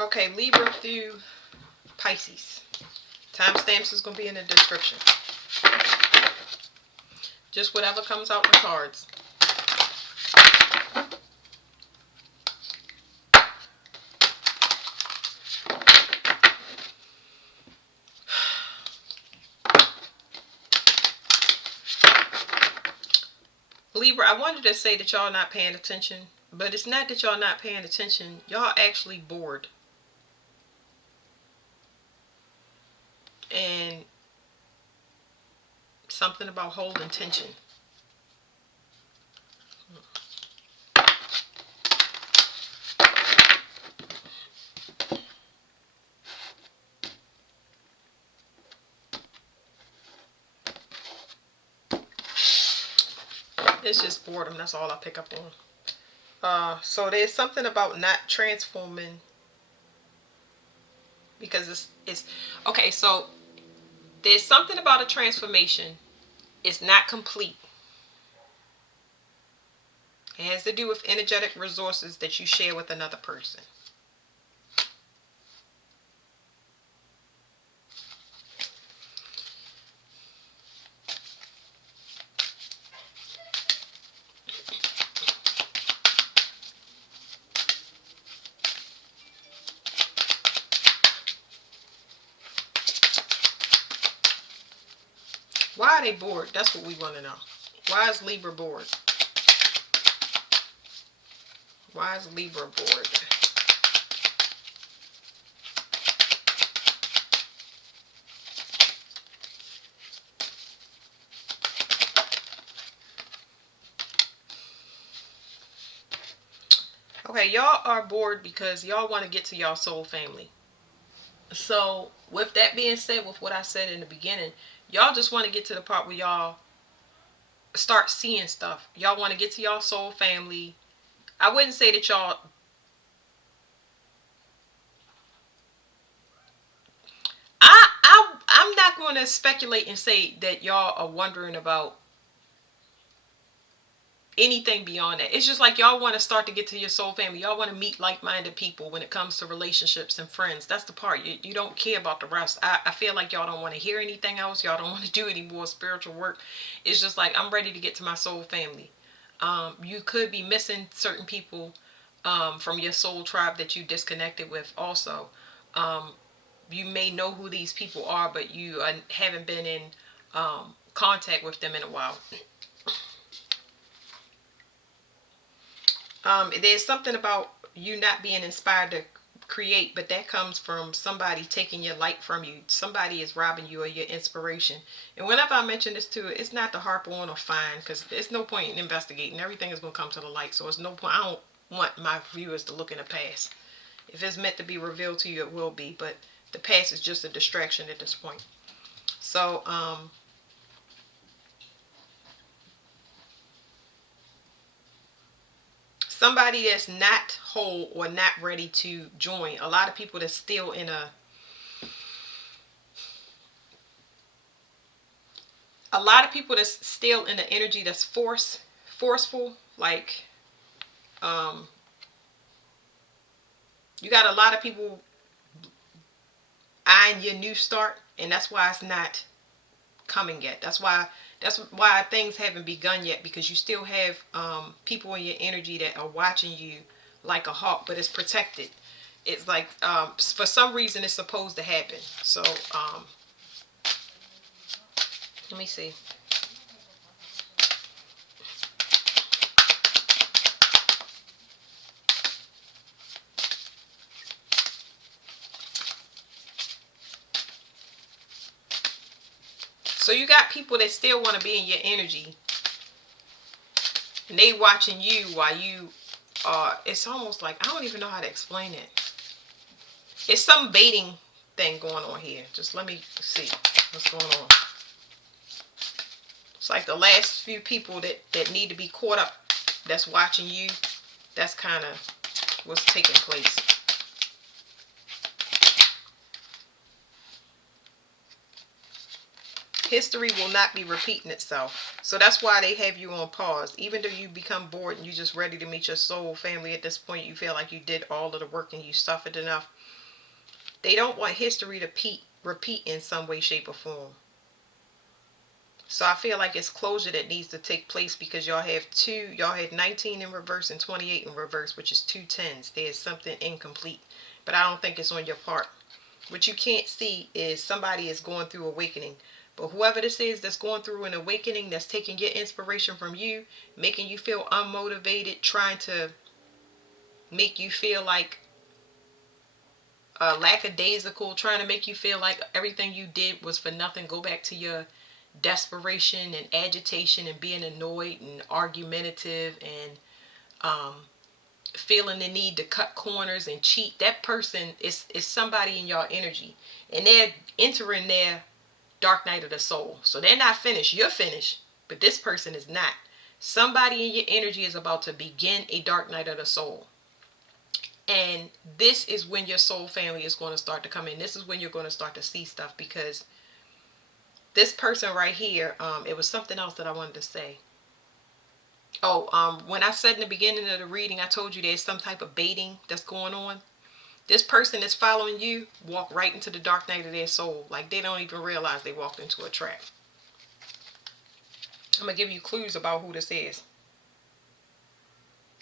Okay, Libra through Pisces. Timestamps is going to be in the description. Just whatever comes out in the cards. Libra, I wanted to say that y'all not paying attention, but it's not that y'all not paying attention. Y'all actually bored. And something about holding tension. It's just boredom. That's all I pick up on. So there's something about not transforming, because it's okay. So there's something about a transformation. It's not complete. It has to do with energetic resources that you share with another person. Why are they bored? That's what we want to know. Why is Libra bored? Why is Libra bored? Okay, y'all are bored because y'all want to get to y'all soul family. So with that being said, with what I said in the beginning, y'all just want to get to the part where y'all start seeing stuff. Y'all want to get to y'all soul family. I wouldn't say that y'all... I'm not going to speculate and say that y'all are wondering about anything beyond that. It's just like y'all want to start to get to your soul family. Y'all want to meet like-minded people when it comes to relationships and friends. That's the part. You don't care about the rest. I feel like y'all don't want to hear anything else. Y'all don't want to do any more spiritual work. It's just like, I'm ready to get to my soul family. You could be missing certain people from your soul tribe that you disconnected with also. You may know who these people are, but you haven't been in contact with them in a while. There's something about you not being inspired to create, but that comes from somebody taking your light from you. Somebody is robbing you of your inspiration. And whenever I mention this too, it's not to harp on or fine, because there's no point in investigating. Everything is going to come to the light. So it's no point. I don't want my viewers to look in the past. If it's meant to be revealed to you, it will be. But the past is just a distraction at this point. So, somebody that's not whole or not ready to join. A lot of people that's still in a lot of people that's still in the energy that's forceful. Like, you got a lot of people eyeing your new start, and that's why it's not coming yet. That's why things haven't begun yet, because you still have people in your energy that are watching you like a hawk, but it's protected. It's like, for some reason it's supposed to happen. So let me see. So you got people that still want to be in your energy, and they watching you while you it's almost like, I don't even know how to explain it. It's some baiting thing going on here. Just let me see what's going on. It's like the last few people that need to be caught up, that's watching you. That's kind of what's taking place. History will not be repeating itself. So that's why they have you on pause. Even though you become bored and you're just ready to meet your soul family at this point, you feel like you did all of the work and you suffered enough. They don't want history to repeat in some way, shape, or form. So I feel like it's closure that needs to take place, because y'all had 19 in reverse and 28 in reverse, which is 2 10s. There's something incomplete, but I don't think it's on your part. What you can't see is somebody is going through awakening. But whoever this is that's going through an awakening, that's taking your inspiration from you, making you feel unmotivated, trying to make you feel like lackadaisical, trying to make you feel like everything you did was for nothing. Go back to your desperation and agitation and being annoyed and argumentative and feeling the need to cut corners and cheat. That person is somebody in your energy, and they're entering their dark night of the soul. So they're not finished. You're finished, but this person is not. Somebody in your energy is about to begin a dark night of the soul. And this is when your soul family is going to start to come in. This is when you're going to start to see stuff, because this person right here, it was something else that I wanted to say. Oh, when I said in the beginning of the reading, I told you there's some type of baiting that's going on. This person that's following you walk right into the dark night of their soul. Like they don't even realize they walked into a trap. I'm gonna give you clues about who this is.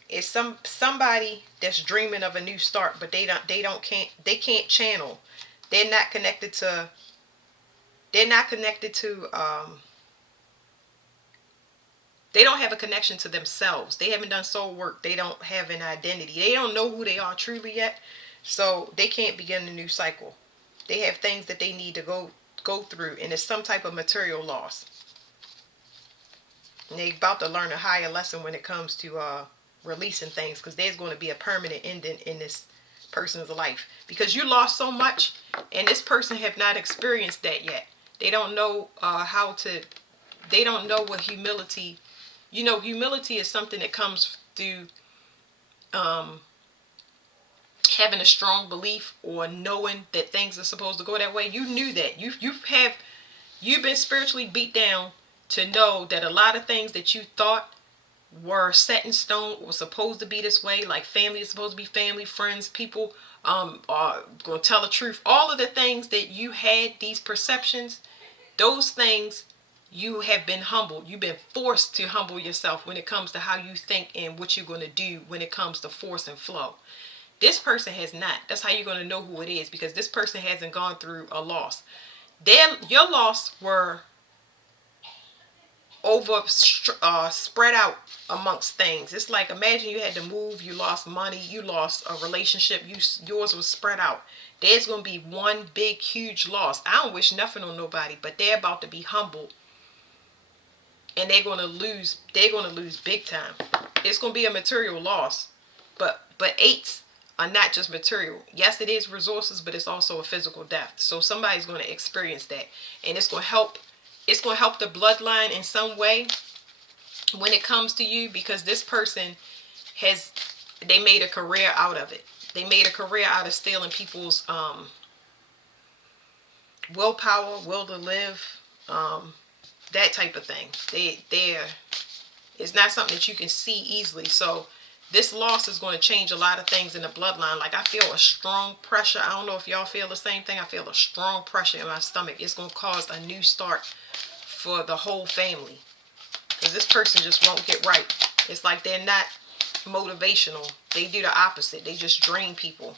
It's somebody that's dreaming of a new start, but they can't channel. They're not connected to. They're not connected to. They don't have a connection to themselves. They haven't done soul work. They don't have an identity. They don't know who they are truly yet. So they can't begin a new cycle. They have things that they need to go through, and it's some type of material loss. And they're about to learn a higher lesson when it comes to releasing things, because there's going to be a permanent ending in this person's life, because you lost so much, and this person have not experienced that yet. They don't know how to. They don't know what humility. You know, humility is something that comes through having a strong belief or knowing that things are supposed to go that way. You knew that. You've been spiritually beat down to know that a lot of things that you thought were set in stone or supposed to be this way, like family is supposed to be family, friends, people are going to tell the truth. All of the things that you had, these perceptions, those things, you have been humbled. You've been forced to humble yourself when it comes to how you think and what you're going to do when it comes to force and flow. This person has not. That's how you're going to know who it is, because this person hasn't gone through a loss. Your loss were over spread out amongst things. It's like, imagine you had to move, you lost money, you lost a relationship, yours was spread out. There's going to be one big huge loss. I don't wish nothing on nobody, but they're about to be humbled, and they're going to lose big time. It's going to be a material loss, but eights are not just material. Yes, it is resources, but it's also a physical death. So somebody's going to experience that, and it's going to help the bloodline in some way when it comes to you, because this person they made a career out of it. They made a career out of stealing people's willpower, will to live, that type of thing. It's not something that you can see easily. So this loss is going to change a lot of things in the bloodline. Like, I feel a strong pressure. I don't know if y'all feel the same thing. I feel a strong pressure in my stomach. It's going to cause a new start for the whole family, because this person just won't get right. It's like they're not motivational. They do the opposite. They just drain people.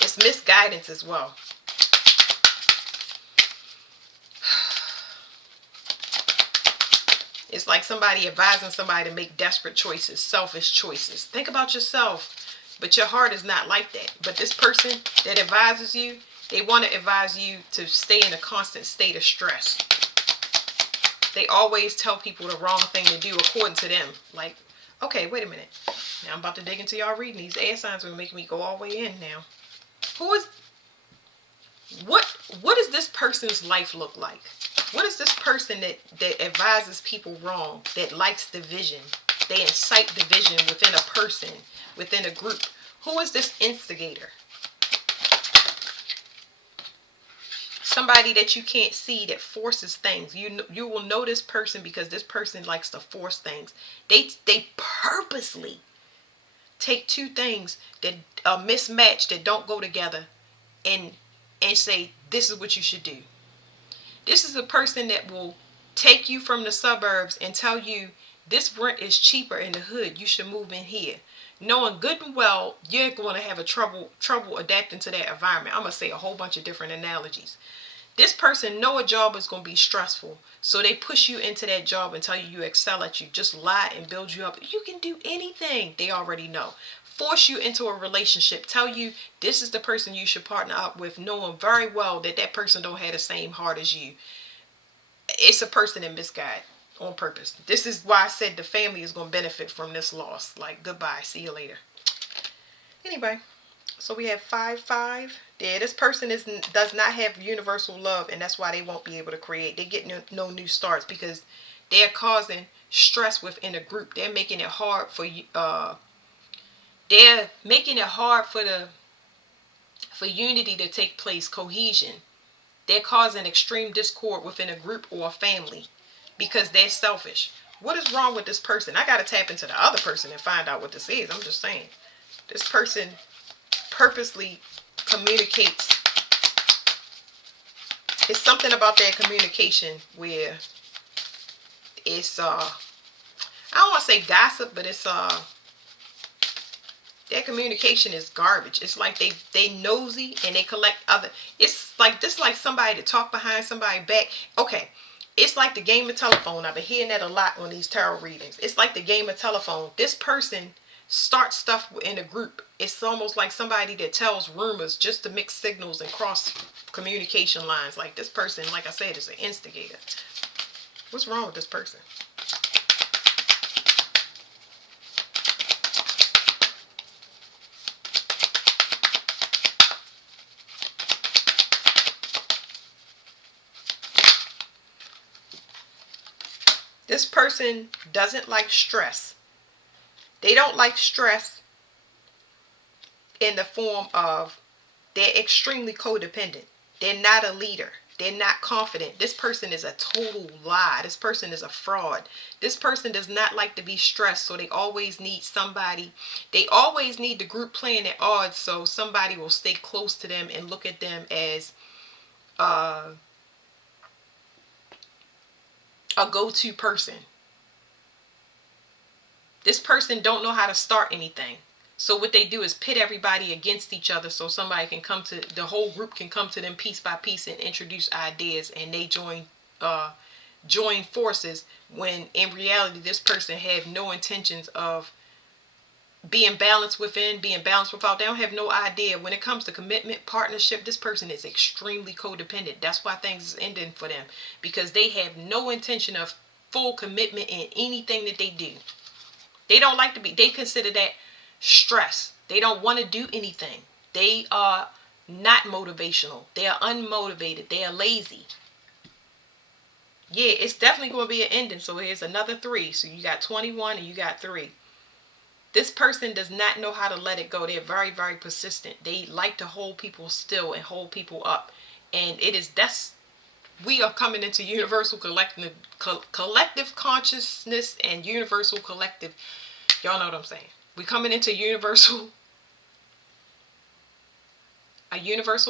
It's misguidance as well. It's like somebody advising somebody to make desperate choices, selfish choices. Think about yourself, but your heart is not like that. But this person that advises you, they want to advise you to stay in a constant state of stress. They always tell people the wrong thing to do according to them. Like, okay, wait a minute. Now I'm about to dig into y'all reading. These air signs are making me go all the way in now. What does this person's life look like? What is this person that advises people wrong, that likes division? They incite division within a person, within a group. Who is this instigator? Somebody that you can't see that forces things. You will know this person because this person likes to force things. They purposely take two things that are mismatched, that don't go together, and say this is what you should do. This is a person that will take you from the suburbs and tell you this rent is cheaper in the hood, you should move in here, knowing good and well you're going to have a trouble adapting to that environment. I'm going to say a whole bunch of different analogies. This person know a job is going to be stressful, so they push you into that job and tell you you excel at you, just lie and build you up. You can do anything. They already know. Force you into a relationship, tell you this is the person you should partner up with, knowing very well that that person don't have the same heart as you. It's a person in misguide on purpose. This is why I said the family is going to benefit from this loss. Like, goodbye, see you later. Anyway, so we have 5-5. Yeah, this person does not have universal love, and that's why they won't be able to create. They get no new starts because they're causing stress within a group. They're making it hard for you. They're making it hard for unity to take place, cohesion. They're causing extreme discord within a group or a family because they're selfish. What is wrong with this person? I got to tap into the other person and find out what this is. I'm just saying. This person purposely communicates. It's something about their communication where it's I don't want to say gossip, but it's their communication is garbage. It's like they nosy and they collect other. It's like this, like somebody to talk behind somebody back. Okay, it's like the game of telephone. I've been hearing that a lot on these tarot readings. It's like the game of telephone. This person starts stuff in a group. It's almost like somebody that tells rumors just to mix signals and cross communication lines. Like this person, like I said, is an instigator. What's wrong with this person? This person doesn't like stress. They don't like stress in the form of they're extremely codependent. They're not a leader. They're not confident. This person is a total lie. This person is a fraud. This person does not like to be stressed, so they always need somebody. They always need the group playing at odds, so somebody will stay close to them and look at them as a go-to person. This person don't know how to start anything. So what they do is pit everybody against each other so somebody can come to, the whole group can come to them piece by piece and introduce ideas, and they join forces, when in reality this person had no intentions of being balanced within, being balanced without. They don't have no idea. When it comes to commitment, partnership, this person is extremely codependent. That's why things is ending for them, because they have no intention of full commitment in anything that they do. They don't like to be, they consider that stress. They don't want to do anything. They are not motivational. They are unmotivated. They are lazy. Yeah, it's definitely going to be an ending. So here's another 3. So you got 21 and you got 3. This person does not know how to let it go. They're very, very persistent. They like to hold people still and hold people up. And we are coming into universal collective consciousness and universal collective. Y'all know what I'm saying. We're coming into a universal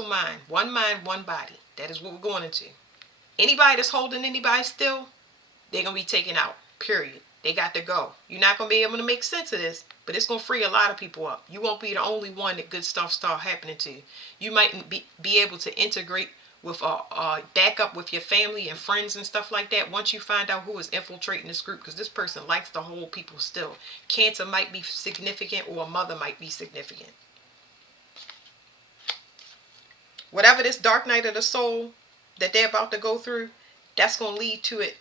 mind. One mind, one body. That is what we're going into. Anybody that's holding anybody still, they're going to be taken out. Period. They got to go. You're not going to be able to make sense of this, but it's going to free a lot of people up. You won't be the only one that good stuff start happening to. You might be able to integrate with back up with your family and friends and stuff like that once you find out who is infiltrating this group, because this person likes to hold people still. Cancer might be significant, or a mother might be significant. Whatever this dark night of the soul that they're about to go through, that's going to lead to it,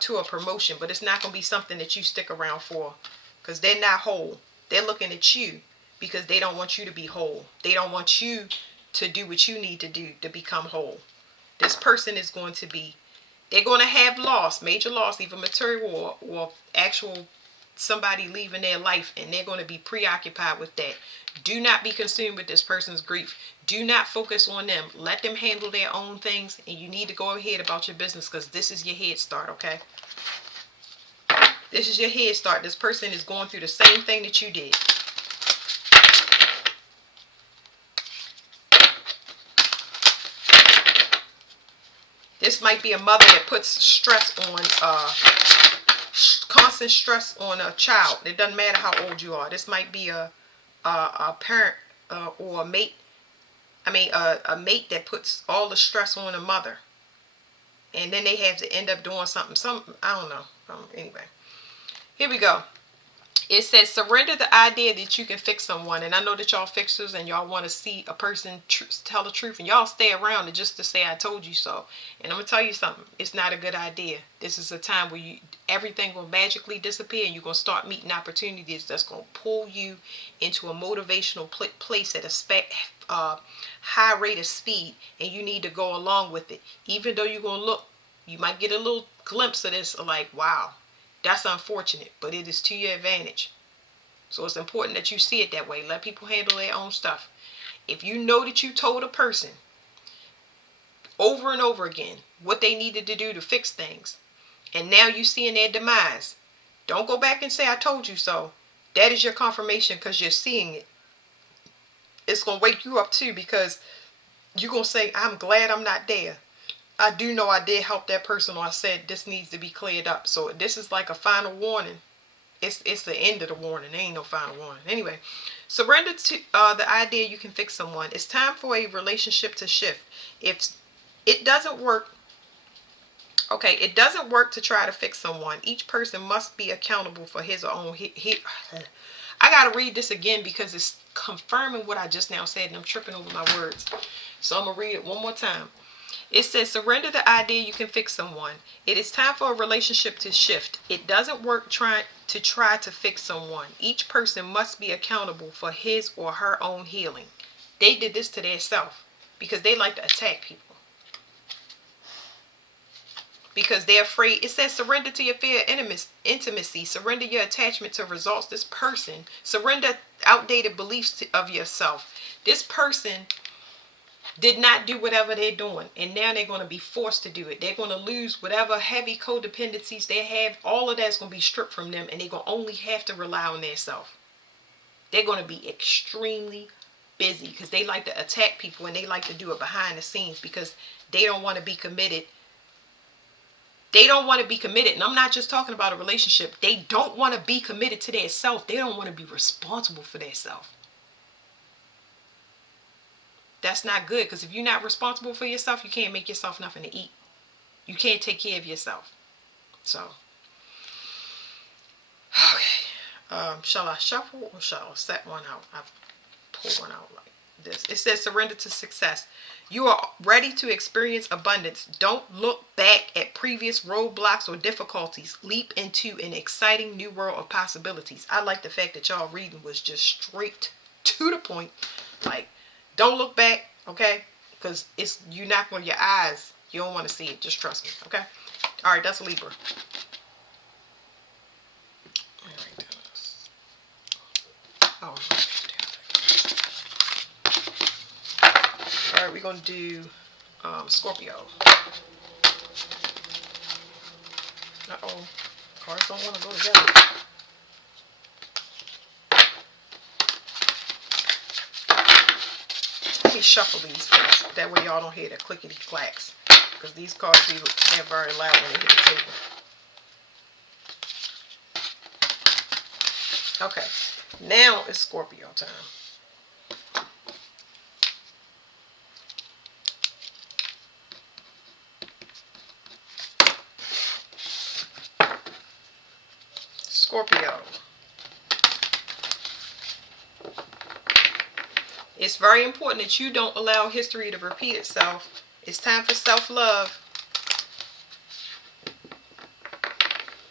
to a promotion, but it's not going to be something that you stick around for, because they're not whole. They're looking at you because they don't want you to be whole. They don't want you to do what you need to do to become whole. This person is going to be, they're going to have loss, major loss, either material or actual somebody leaving their life, and they're going to be preoccupied with that. Do not be consumed with this person's grief. Do not focus on them. Let them handle their own things, and you need to go ahead about your business, because this is your head start, okay? This is your head start. This person is going through the same thing that you did. This might be a mother that puts stress on, constant stress on a child. It doesn't matter how old you are. This might be a parent or a mate. I mean, a mate that puts all the stress on a mother, and then they have to end up doing something. I don't know. Anyway, here we go. It says, surrender the idea that you can fix someone. And I know that y'all fixers and y'all want to see a person tell the truth. And y'all stay around just to say, I told you so. And I'm going to tell you something. It's not a good idea. This is a time where everything will magically disappear. And you're going to start meeting opportunities that's going to pull you into a motivational place at a high rate of speed. And you need to go along with it. Even though you're going to look, you might get a little glimpse of this like, wow. That's unfortunate, but it is to your advantage. So it's important that you see it that way. Let people handle their own stuff. If you know that you told a person over and over again what they needed to do to fix things, and now you seeing their demise, don't go back and say, I told you so. That is your confirmation, because you're seeing it. It's going to wake you up too, because you're going to say, I'm glad I'm not there. I do know I did help that person, or I said this needs to be cleared up. So this is like a final warning. It's the end of the warning. There ain't no final warning. Anyway, surrender to the idea you can fix someone. It's time for a relationship to shift. If it doesn't work, okay, it doesn't work to try to fix someone. Each person must be accountable for his or own. I got to read this again because it's confirming what I just now said, and I'm tripping over my words. So I'm going to read it one more time. It says, surrender the idea you can fix someone. It is time for a relationship to shift. It doesn't work try to fix someone. Each person must be accountable for his or her own healing. They did this to themselves because they like to attack people. Because they're afraid. It says, surrender to your fear of intimacy. Surrender your attachment to results. This person, surrender outdated beliefs of yourself. This person did not do whatever they're doing, and now they're going to be forced to do it. They're going to lose whatever heavy codependencies they have. All of that's going to be stripped from them, and they're going to only have to rely on themselves. They're going to be extremely busy because they like to attack people, and they like to do it behind the scenes because they don't want to be committed. They don't want to be committed, and I'm not just talking about a relationship. They don't want to be committed to their self. They don't want to be responsible for their self. That's not good, because if you're not responsible for yourself, you can't make yourself nothing to eat. You can't take care of yourself. So, okay. Shall I shuffle or shall I set one out? I've pulled one out like this. It says surrender to success. You are ready to experience abundance. Don't look back at previous roadblocks or difficulties. Leap into an exciting new world of possibilities. I like the fact that y'all reading was just straight to the point. Like, don't look back, okay? Because you're not going to, your eyes, you don't want to see it. Just trust me, okay? All right, that's Libra. All right, we're going to do Scorpio. Uh-oh. Cards don't want to go together. Let me shuffle these first. That way y'all don't hear the clickety clacks. Because these cards they're very loud when they hit the table. Okay. Now it's Scorpio time. Scorpio. It's very important that you don't allow history to repeat itself. It's time for self-love.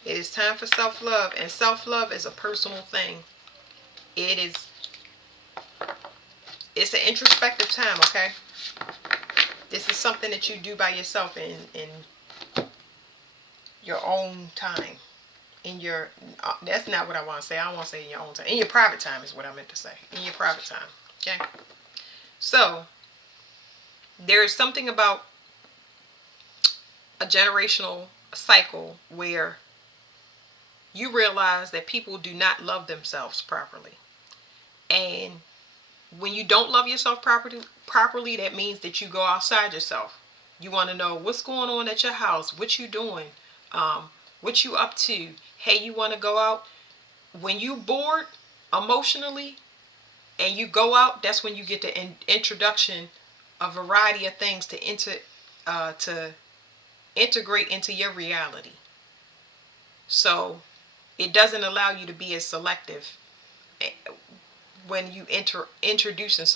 It is time for self-love. And self-love is a personal thing. It's an introspective time, okay? This is something that you do by yourself in your own time. in your, that's not what I want to say. I don't want to say in your own time. In your private time is what I meant to say. In your private time. Okay. So there is something about a generational cycle where you realize that people do not love themselves properly. And when you don't love yourself properly, that means that you go outside yourself. You want to know what's going on at your house, what you doing, um, what you up to. Hey, you want to go out? When you bored emotionally and you go out, that's when you get the introduction of a variety of things to integrate into your reality. So it doesn't allow you to be as selective when you introducing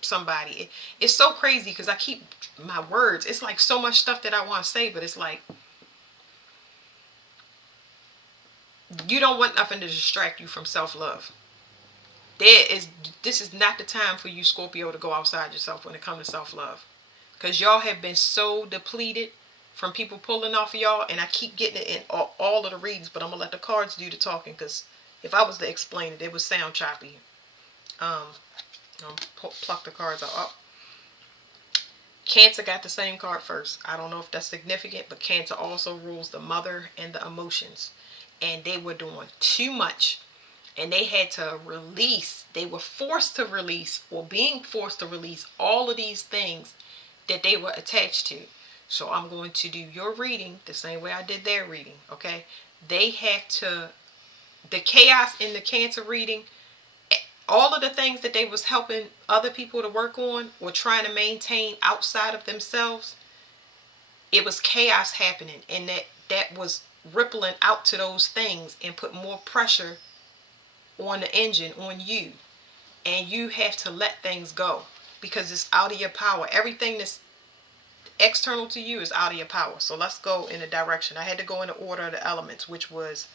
somebody. It's so crazy because I keep my words. It's like so much stuff that I want to say, but it's like you don't want nothing to distract you from self-love. This is not the time for you, Scorpio, to go outside yourself when it comes to self-love, because y'all have been so depleted from people pulling off of y'all, and I keep getting it in all of the readings, but I'm gonna let the cards do the talking, because if I was to explain it, it would sound choppy. Pluck the cards out. Oh, Cancer got the same card first. I don't know if that's significant, but Cancer also rules the mother and the emotions, and they were doing too much, and they had to release. They were forced to release, or being forced to release, all of these things that they were attached to. So I'm going to do your reading the same way I did their reading. Okay, they had to, the chaos in the Cancer reading, all of the things that they was helping other people to work on or trying to maintain outside of themselves, it was chaos happening, and that was rippling out to those things and put more pressure on the engine, on you. And you have to let things go because it's out of your power. Everything that's external to you is out of your power. So let's go in a direction. I had to go in the order of the elements, which was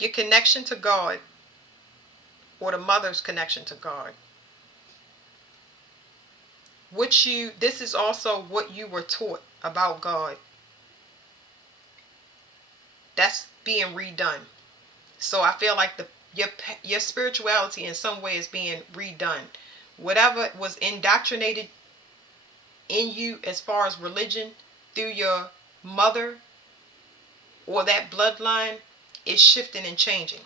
your connection to God, or the mother's connection to God. This is also what you were taught about God. That's being redone. So I feel like your spirituality in some way is being redone. Whatever was indoctrinated in you as far as religion through your mother or that bloodline is shifting and changing.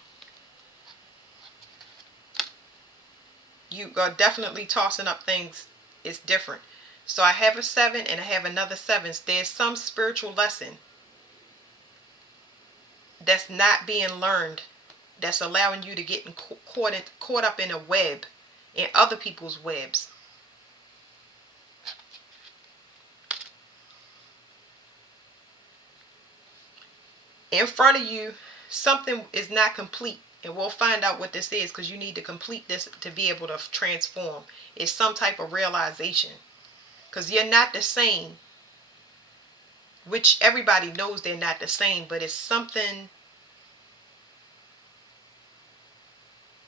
You are definitely tossing up things. It's different. So I have a 7 and I have another 7. There's some spiritual lesson that's not being learned, that's allowing you to get caught up in a web, in other people's webs. In front of you, something is not complete, and we'll find out what this is, because you need to complete this to be able to transform. It's some type of realization, because you're not the same, which everybody knows they're not the same, but it's something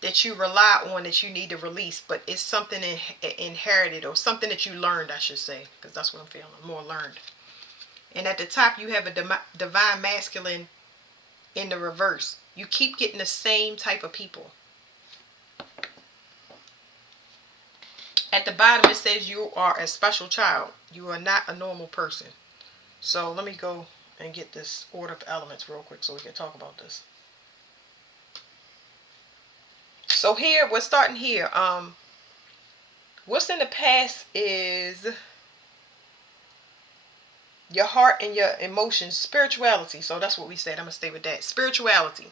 that you rely on that you need to release, but it's something inherited, or something that you learned, I should say, because that's what I'm feeling, more learned. And at the top you have a divine masculine in the reverse. You keep getting the same type of people. At the bottom it says you are a special child. You are not a normal person. So let me go and get this order of elements real quick so we can talk about this. So here, we're starting here. What's in the past is your heart and your emotions, spirituality. So that's what we said. I'm going to stay with that. Spirituality.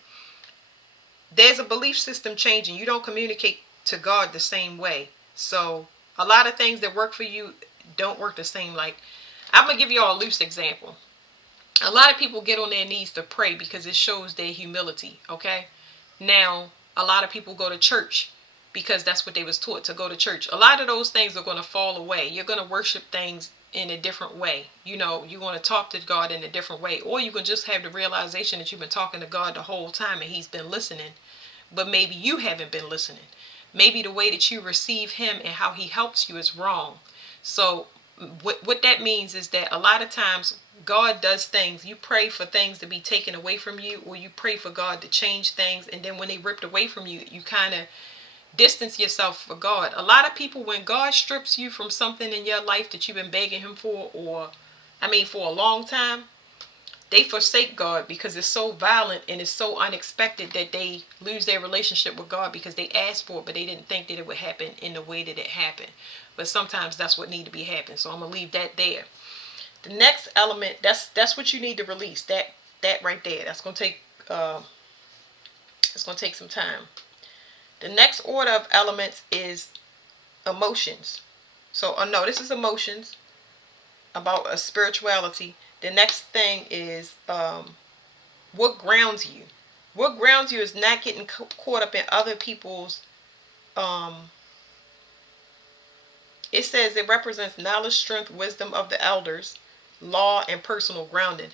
There's a belief system changing. You don't communicate to God the same way. So a lot of things that work for you don't work the same. Like, I'm going to give you all a loose example. A lot of people get on their knees to pray because it shows their humility. Okay? Now, a lot of people go to church because that's what they was taught, to go to church. A lot of those things are going to fall away. You're going to worship things in a different way. You know, you want to talk to God in a different way. Or you can just have the realization that you've been talking to God the whole time and he's been listening. But maybe you haven't been listening. Maybe the way that you receive him and how he helps you is wrong. So what that means is that a lot of times God does things. You pray for things to be taken away from you, or you pray for God to change things, and then when they ripped away from you, you kind of distance yourself for God. A lot of people, when God strips you from something in your life that you've been begging him for, or for a long time, they forsake God because it's so violent and it's so unexpected that they lose their relationship with God because they asked for it, but they didn't think that it would happen in the way that it happened. But sometimes that's what need to be happening. So I'm gonna leave that there. The next element, that's what you need to release. That right there. That's gonna take it's gonna take some time. The next order of elements is emotions. So, no, this is emotions about a spirituality. The next thing is what grounds you. What grounds you is not getting caught up in other people's. It says it represents knowledge, strength, wisdom of the elders, law, and personal grounding.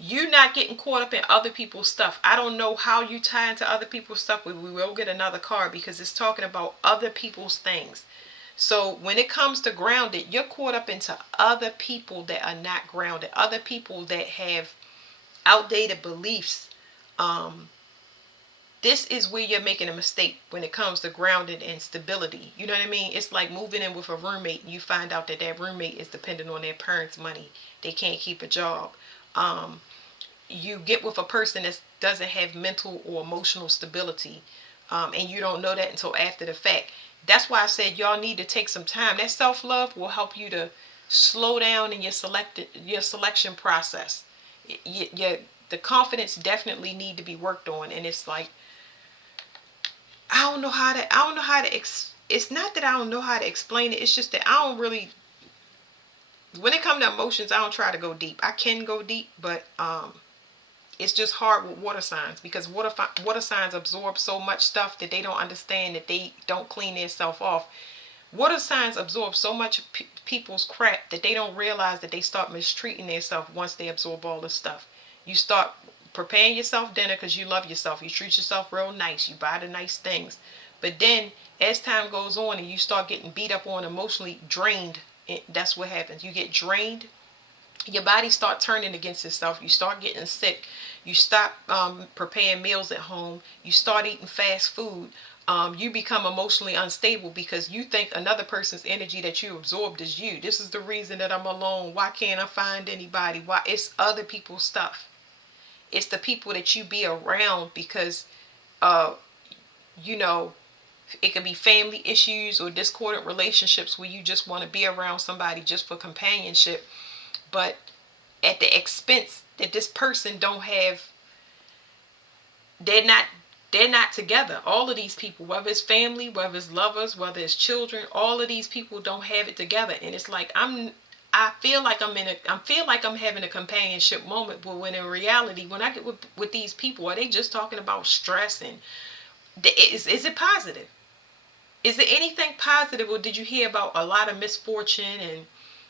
You not getting caught up in other people's stuff. I don't know how you tie into other people's stuff, but we will get another card because it's talking about other people's things. So when it comes to grounded, you're caught up into other people that are not grounded, other people that have outdated beliefs. This is where you're making a mistake when it comes to grounded and stability. You know what I mean? It's like moving in with a roommate and you find out that that roommate is dependent on their parents' money. They can't keep a job. You get with a person that doesn't have mental or emotional stability, and you don't know that until after the fact. That's why I said y'all need to take some time. That self-love will help you to slow down in your selection process. The confidence definitely need to be worked on, and it's like I don't know how to it's not that I don't know how to explain it. It's just that I don't really, when it comes to emotions, I don't try to go deep. I can go deep, but it's just hard with water signs because water signs absorb so much stuff that they don't understand, that they don't clean themselves off. Water signs absorb so much people's crap that they don't realize that they start mistreating themselves once they absorb all this stuff. You start preparing yourself dinner because you love yourself. You treat yourself real nice. You buy the nice things. But then as time goes on and you start getting beat up on, emotionally drained, that's what happens. You get drained. Your body start turning against itself. You start getting sick. You stop preparing meals at home. You start eating fast food. You become emotionally unstable because you think another person's energy that you absorbed is you. This is the reason that I'm alone. Why can't I find anybody? Why? It's other people's stuff. It's the people that you be around because, uh, you know, it could be family issues or discordant relationships where you just want to be around somebody just for companionship, but at the expense that this person don't have. They're not together. All of these people, whether it's family, whether it's lovers, whether it's children, all of these people don't have it together. And it's like I feel like I'm having a companionship moment, but when in reality, when I get with these people, are they just talking about stress? And is it positive? Is there anything positive, or did you hear about a lot of misfortune and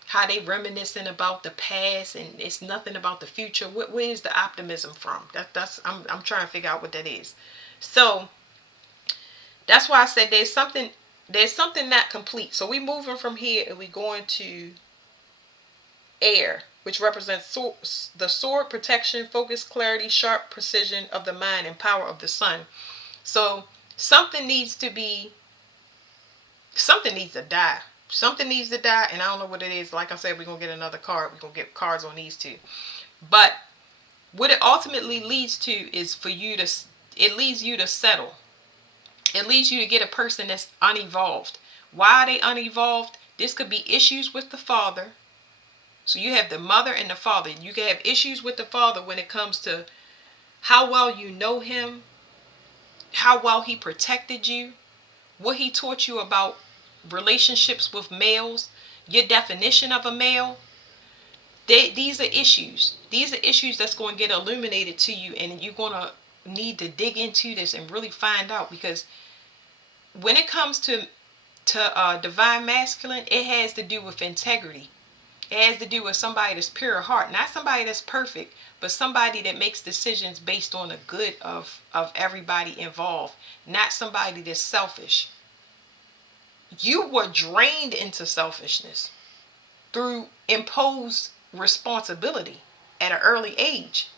how they reminiscing about the past and it's nothing about the future? Where is the optimism from? I'm trying to figure out what that is. So that's why I said there's something not complete. So we moving from here and we going to air, which represents the sword, protection, focus, clarity, sharp precision of the mind, and power of the sun. So something needs to die. Something needs to die, and I don't know what it is. Like I said, we're going to get another card. We're going to get cards on these two. But what it ultimately leads to is it leads you to settle. It leads you to get a person that's unevolved. Why are they unevolved? This could be issues with the father. So you have the mother and the father. You can have issues with the father when it comes to how well you know him, how well he protected you, what he taught you about relationships with males, your definition of a male. These are issues. These are issues that's going to get illuminated to you, and you're going to need to dig into this and really find out, because when it comes to divine masculine, it has to do with integrity. It has to do with somebody that's pure heart, not somebody that's perfect, but somebody that makes decisions based on the good of everybody involved, not somebody that's selfish. You were drained into selfishness. through imposed responsibility at an early age.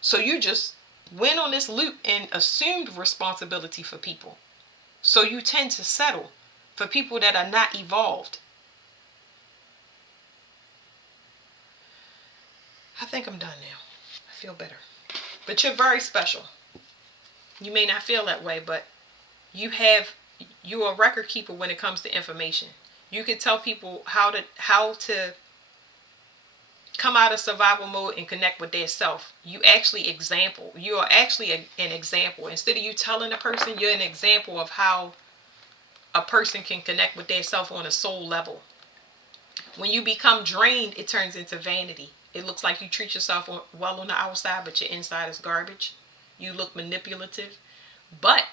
So you just went on this loop and assumed responsibility for people. So you tend to settle for people that are not evolved. I think I'm done now. I feel better. But you're very special. You may not feel that way, but you're a record keeper when it comes to information. You can tell people how to come out of survival mode and connect with their self. You are actually an example. Instead of you telling a person, you're an example of how a person can connect with their self on a soul level. When you become drained, it turns into vanity. It looks like you treat yourself well on the outside, but your inside is garbage. You look manipulative. But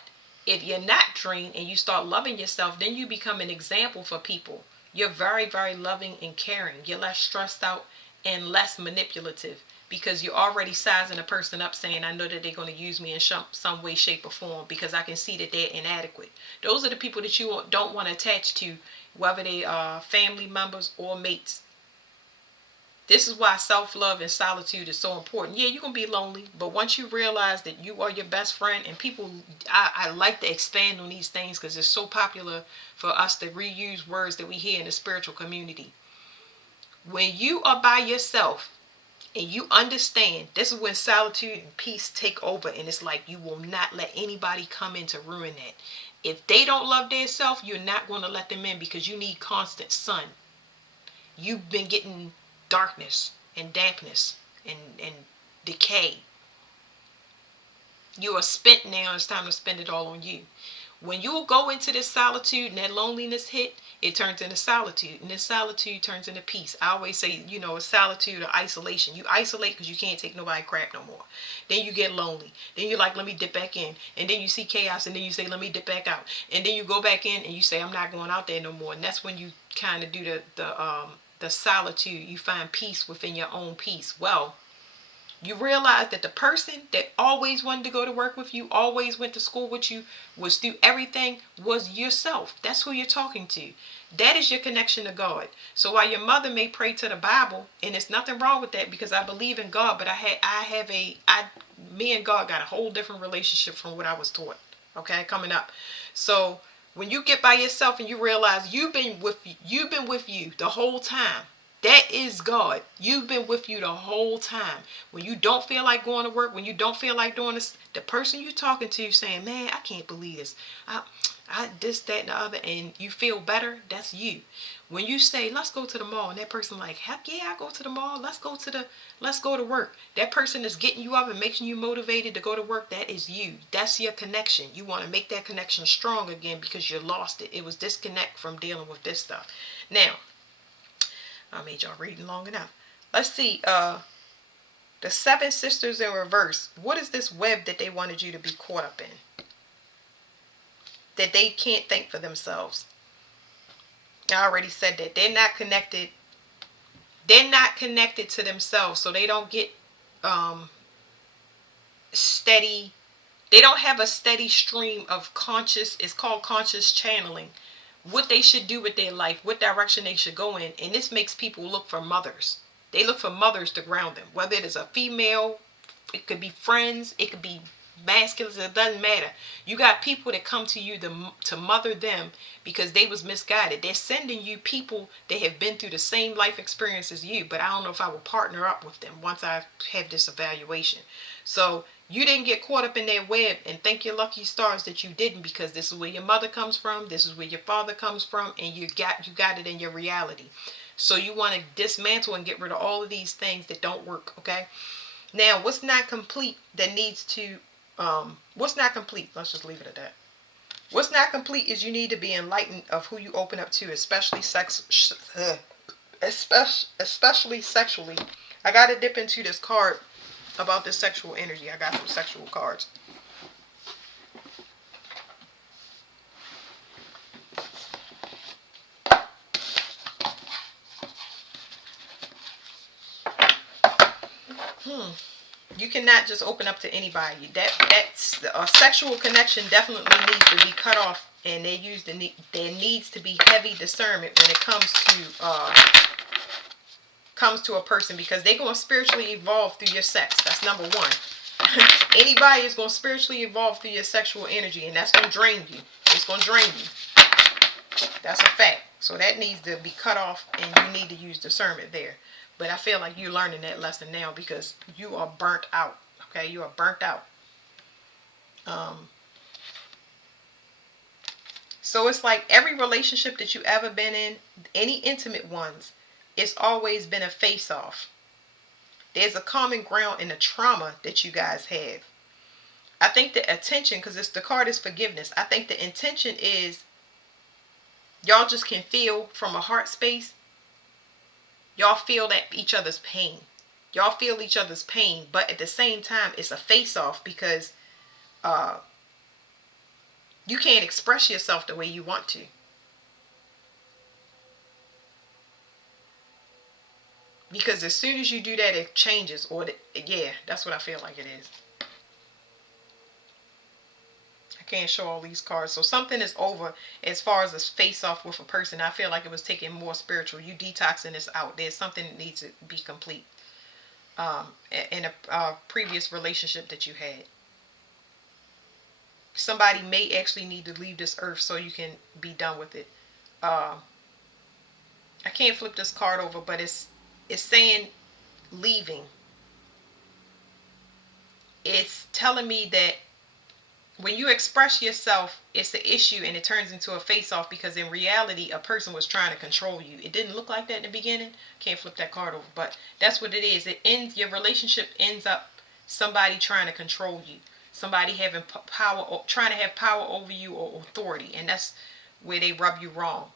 if you're not drained and you start loving yourself, then you become an example for people. You're very, very loving and caring. You're less stressed out and less manipulative because you're already sizing a person up saying, I know that they're going to use me in some way, shape, or form because I can see that they're inadequate. Those are the people that you don't want to attach to, whether they are family members or mates. This is why self-love and solitude is so important. Yeah, you're going to be lonely, but once you realize that you are your best friend, and people, I like to expand on these things because it's so popular for us to reuse words that we hear in the spiritual community. When you are by yourself and you understand, this is when solitude and peace take over, and it's like you will not let anybody come in to ruin that. If they don't love their self, you're not going to let them in because you need constant sun. You've been getting darkness and dampness and decay. You are spent now. It's time to spend it all on you. When you go into this solitude and that loneliness hit, it turns into solitude. And this solitude turns into peace. I always say, it's solitude or isolation. You isolate because you can't take nobody crap no more. Then you get lonely. Then you're like, let me dip back in. And then you see chaos and then you say, let me dip back out. And then you go back in and you say, I'm not going out there no more. And that's when you kind of do the solitude. You find peace within your own peace. Well, you realize that the person that always wanted to go to work with you, always went to school with you, was through everything, was yourself. That's who you're talking to. That is your connection to God. So while your mother may pray to the Bible, and there's nothing wrong with that because I believe in God, but me and God got a whole different relationship from what I was taught. Okay, coming up. So when you get by yourself and you realize you've been with you the whole time. That is God. You've been with you the whole time. When you don't feel like going to work, when you don't feel like doing this, the person you're talking to saying, man, I can't believe this. I this, that, and the other, and you feel better, that's you. When you say, let's go to the mall, and that person like, heck yeah, I go to the mall. Let's go to work. That person is getting you up and making you motivated to go to work. That is you. That's your connection. You want to make that connection strong again because you lost it. It was disconnect from dealing with this stuff. Now, I made y'all reading long enough. Let's see. The seven sisters in reverse. What is this web that they wanted you to be caught up in? That they can't think for themselves. I already said that. They're not connected. They're not connected to themselves. So they don't get steady. They don't have a steady stream of conscious. It's called conscious channeling. What they should do with their life, what direction they should go in. And this makes people look for mothers. They look for mothers to ground them. Whether it is a female, it could be friends, it could be masculines, it doesn't matter. You got people that come to you to mother them because they was misguided. They're sending you people that have been through the same life experience as you, but I don't know if I will partner up with them once I have this evaluation. So you didn't get caught up in their web, and thank your lucky stars that you didn't, because this is where your mother comes from, this is where your father comes from, and you got it in your reality. So you want to dismantle and get rid of all of these things that don't work, okay? Now, what's not complete that needs to, what's not complete? Let's just leave it at that. What's not complete is you need to be enlightened of who you open up to, especially especially sexually. I got to dip into this card about this sexual energy. I got some sexual cards. You cannot just open up to anybody. That's a sexual connection definitely needs to be cut off and there needs to be heavy discernment when it comes to a person, because they're going to spiritually evolve through your sex. That's number one. Anybody is going to spiritually evolve through your sexual energy, and that's going to drain you. It's going to drain you. That's a fact. So that needs to be cut off, and you need to use discernment there. But I feel like you're learning that lesson now, because you are burnt out. Okay, you are burnt out. So it's like every relationship that you ever been in, any intimate ones, it's always been a face-off. There's a common ground in the trauma that you guys have. I think the attention, because the card is forgiveness. I think the intention is y'all just can feel from a heart space. Y'all feel that each other's pain. Y'all feel each other's pain, but at the same time, it's a face-off, because you can't express yourself the way you want to. Because as soon as you do that, it changes. Yeah, that's what I feel like it is. I can't show all these cards. So something is over as far as a face-off with a person. I feel like it was taking more spiritual. You detoxing this out. There's something that needs to be complete in a previous relationship that you had. Somebody may actually need to leave this earth so you can be done with it. I can't flip this card over, but it's saying leaving. It's telling me that when you express yourself, it's an issue and it turns into a face-off, because in reality, a person was trying to control you. It didn't look like that in the beginning. Can't flip that card over, but that's what it is. It ends, your relationship ends up somebody trying to control you. Somebody having power, trying to have power over you, or authority. And that's where they rub you wrong.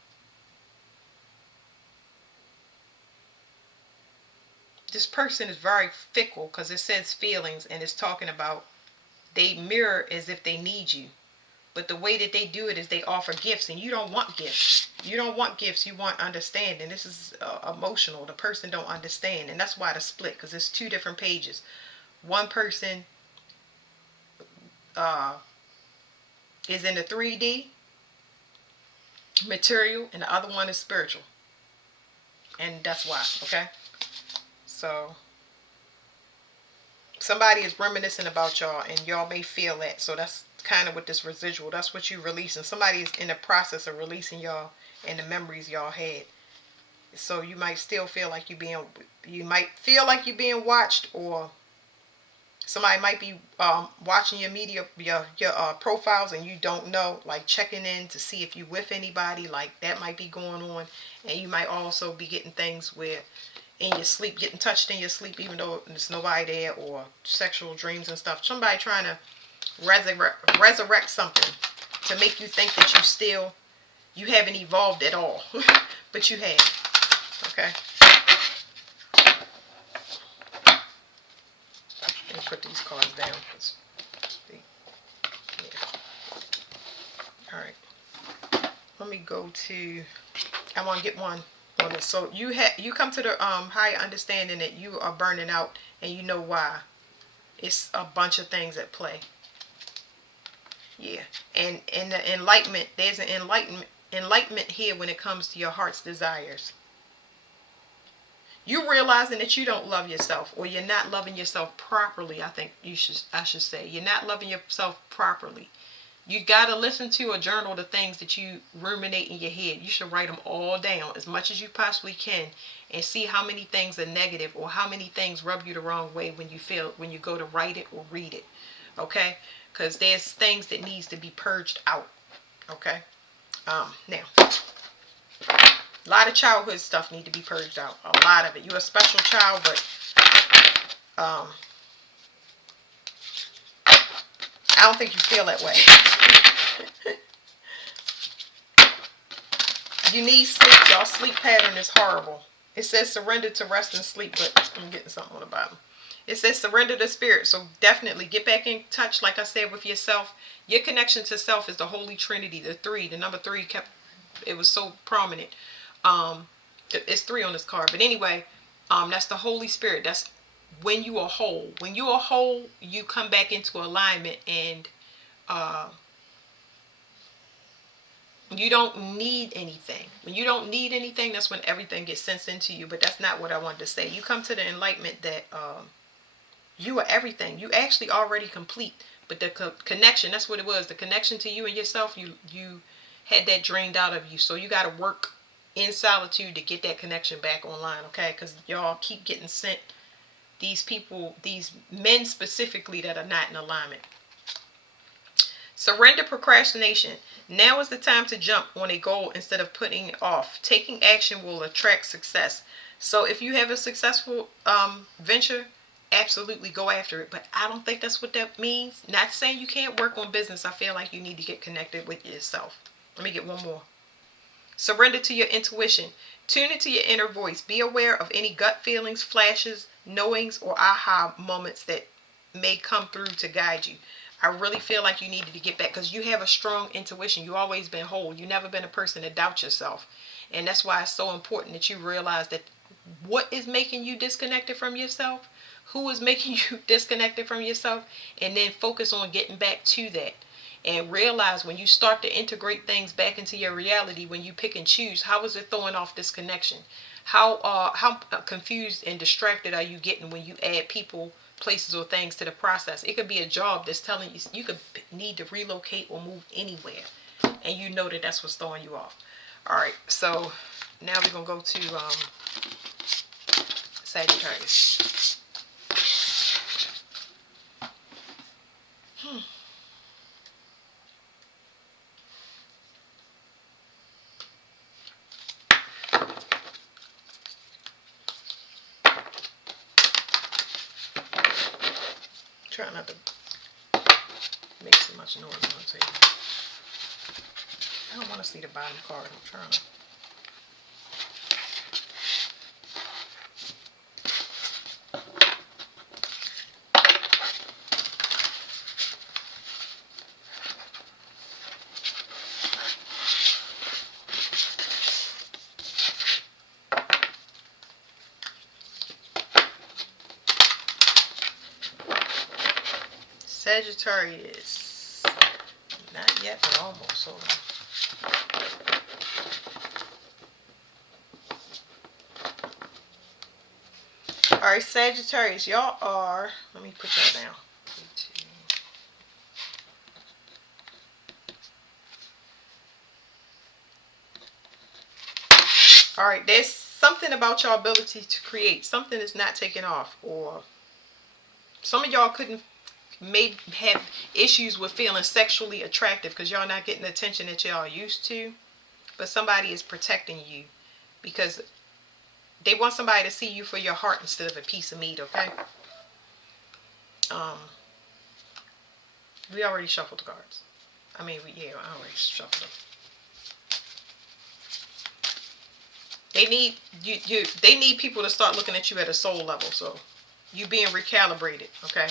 This person is very fickle, because it says feelings, and it's talking about they mirror as if they need you. But the way that they do it is they offer gifts, and you don't want gifts. You don't want gifts. You want understanding. This is emotional. The person don't understand, and that's why the split, because it's two different pages. One person is in the 3D material, and the other one is spiritual. And that's why, okay? So somebody is reminiscing about y'all, and y'all may feel that. So that's kind of with this residual. That's what you releasing. Somebody is in the process of releasing y'all and the memories y'all had. So you might still feel like you might feel like you're being watched, or somebody might be watching your media, your profiles, and you don't know, like checking in to see if you with anybody, like that might be going on. And you might also be getting things where in your sleep, getting touched in your sleep, even though there's nobody there, or sexual dreams and stuff. Somebody trying to resurrect something to make you think that you haven't evolved at all, but you have. Okay. Let me put these cards down. All right. Let me go to. I want to get one on this. So you come to the higher understanding that you are burning out, and you know why. It's a bunch of things at play. Yeah, and the enlightenment. There's an enlightenment here when it comes to your heart's desires. You realizing that you don't love yourself, or you're not loving yourself properly. I think I should say you're not loving yourself properly. You gotta listen to or journal the things that you ruminate in your head. You should write them all down as much as you possibly can, and see how many things are negative, or how many things rub you the wrong way when you go to write it or read it. Okay, because there's things that needs to be purged out. Okay, now. A lot of childhood stuff need to be purged out. A lot of it. You're a special child, but I don't think you feel that way. You need sleep. Y'all sleep pattern is horrible. It says surrender to rest and sleep, but I'm getting something on the bottom. It says surrender to spirit. So definitely get back in touch, like I said, with yourself. Your connection to self is the Holy Trinity, the number 3 it was so prominent. It's 3 on this card, but anyway, that's the Holy Spirit. That's when you are whole. When you are whole, you come back into alignment, and You don't need anything. When you don't need anything, that's when everything gets sent into you. But that's not what I wanted to say. You come to the enlightenment that you are everything. You actually already complete. But the connection, that's what it was. The connection to you and yourself, you had that drained out of you. So you got to work in solitude to get that connection back online, okay? Because y'all keep getting sent these people, these men specifically, that are not in alignment. Surrender procrastination. Now is the time to jump on a goal instead of putting it off. Taking action will attract success. So if you have a successful venture, absolutely go after it. But I don't think that's what that means. Not saying you can't work on business. I feel like you need to get connected with yourself. Let me get one more. Surrender to your intuition. Tune into your inner voice. Be aware of any gut feelings, flashes, knowings, or aha moments that may come through to guide you. I really feel like you needed to get back because you have a strong intuition. You've always been whole. You've never been a person to doubt yourself. And that's why it's so important that you realize that what is making you disconnected from yourself, who is making you disconnected from yourself, and then focus on getting back to that. And realize when you start to integrate things back into your reality, when you pick and choose, how is it throwing off this connection? How confused and distracted are you getting when you add people, places, or things to the process? It could be a job that's telling you you could need to relocate or move anywhere, and you know that that's what's throwing you off. All right, so now we're gonna go to Sagittarius. Try not to make so much noise on the table. I don't want to see the bottom card. I'm trying to. Sagittarius. Not yet, but almost. Hold on. Alright, Sagittarius, y'all are, let me put y'all down. Alright, there's something about your ability to create. Something is not taking off. Or some of y'all may have issues with feeling sexually attractive because y'all not getting the attention that y'all used to. But somebody is protecting you because they want somebody to see you for your heart instead of a piece of meat, okay? We already shuffled the cards. I already shuffled them. They need they need people to start looking at you at a soul level. So you being recalibrated, okay?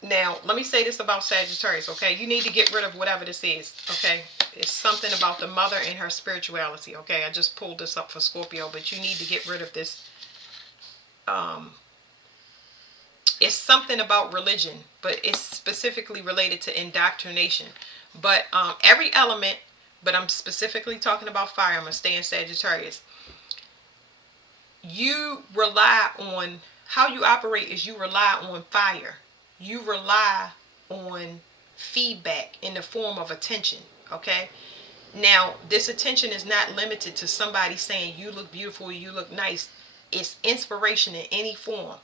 Now, let me say this about Sagittarius, okay? You need to get rid of whatever this is, okay? It's something about the mother and her spirituality, okay? I just pulled this up for Scorpio, but you need to get rid of this. It's something about religion, but it's specifically related to indoctrination. But every element, but I'm specifically talking about fire. I'm going to stay in Sagittarius. You rely on, how you operate is you rely on fire. You rely on feedback in the form of attention, okay? Now, this attention is not limited to somebody saying you look beautiful, you look nice. It's inspiration in any form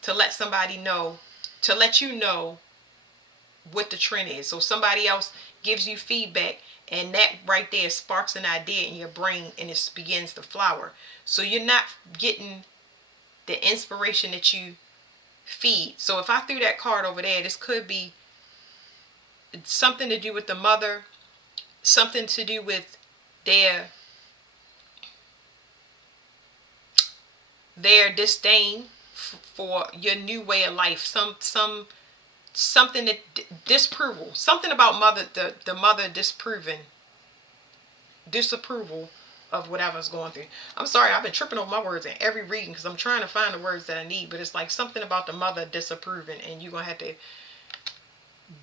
to let somebody know, to let you know what the trend is. So somebody else gives you feedback, and that right there sparks an idea in your brain, and it begins to flower. So you're not getting the inspiration that you feed. So if I threw that card over there, this could be something to do with the mother, something to do with their disdain for your new way of life, something that disapproval, something about the mother disapproval of whatever's going through. I'm sorry, I've been tripping over my words in every reading because I'm trying to find the words that I need, but it's like something about the mother disapproving, and you're gonna have to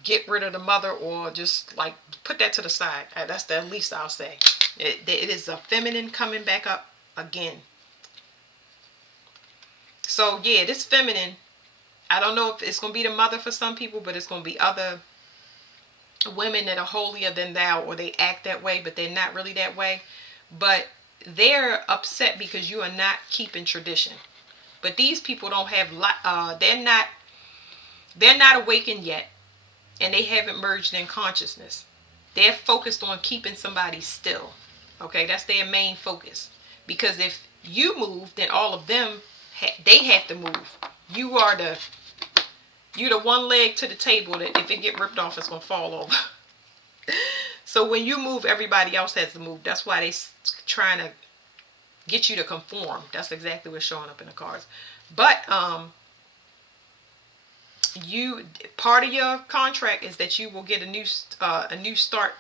get rid of the mother, or just like put that to the side. That's the least I'll say. It is a feminine coming back up again. So yeah, this feminine, I don't know if it's going to be the mother for some people, but it's going to be other women that are holier than thou, or they act that way, but they're not really that way. But they're upset because you are not keeping tradition. But these people don't have, they're not awakened yet, and they haven't merged in consciousness. They're focused on keeping somebody still. Okay, that's their main focus. Because if you move, then all of them, they have to move. You're the one leg to the table that if it get ripped off, it's gonna fall over. So when you move, everybody else has to move. That's why they trying to get you to conform. That's exactly what's showing up in the cards. But part of your contract is that you will get a new start,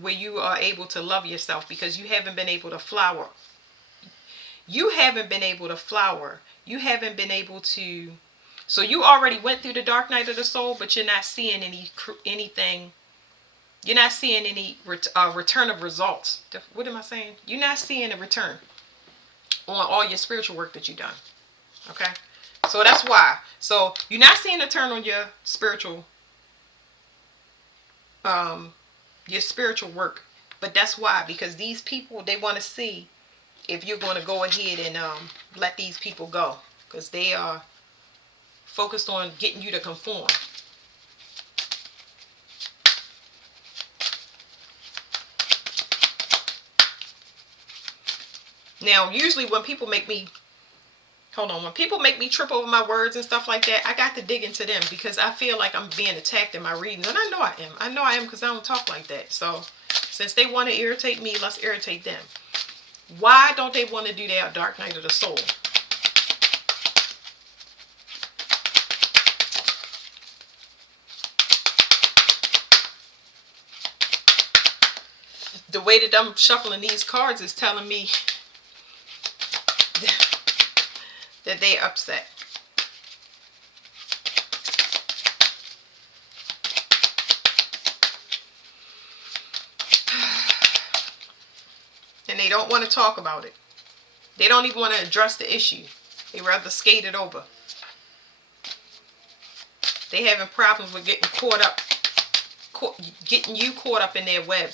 where you are able to love yourself, because you haven't been able to flower. You haven't been able to flower. You haven't been able to. So you already went through the dark night of the soul, but you're not seeing anything. You're not seeing any return of results. What am I saying? You're not seeing a return on all your spiritual work that you've done. Okay? So that's why. So you're not seeing a turn on your spiritual work. But that's why. Because these people, they want to see if you're going to go ahead and let these people go. Because they are focused on getting you to conform. Now, usually when people make me trip over my words and stuff like that, I got to dig into them, because I feel like I'm being attacked in my readings. And I know I am. I know I am, because I don't talk like that. So, since they want to irritate me, let's irritate them. Why don't they want to do their dark night of the soul? The way that I'm shuffling these cards is telling me that they're upset. And they don't want to talk about it. They don't even want to address the issue. They rather skate it over. They having problems with getting getting you caught up in their web.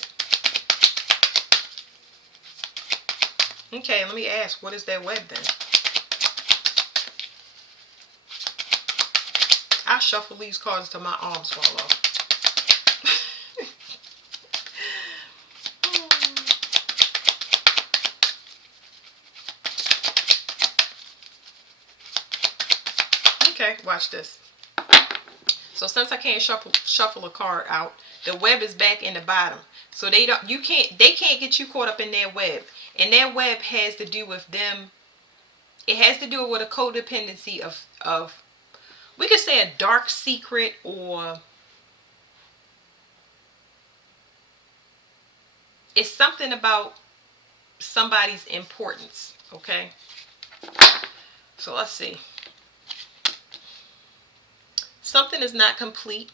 Okay, let me ask, what is their web then? I shuffle these cards till my arms fall off. Okay, watch this. So since I can't shuffle a card out, the web is back in the bottom. So they can't get you caught up in their web. And their web has to do with them. It has to do with a codependency of we could say a dark secret, or it's something about somebody's importance. Okay. So let's see. Something is not complete.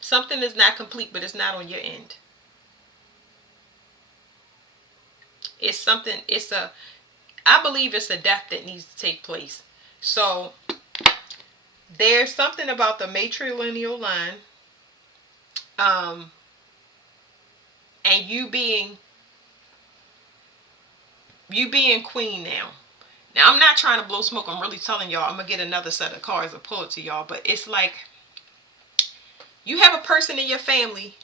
Something is not complete, but it's not on your end. It's something, I believe it's a death that needs to take place. So, there's something about the matrilineal line, and you being queen now. Now, I'm not trying to blow smoke. I'm really telling y'all. I'm going to get another set of cards and pull it to y'all. But it's like you have a person in your family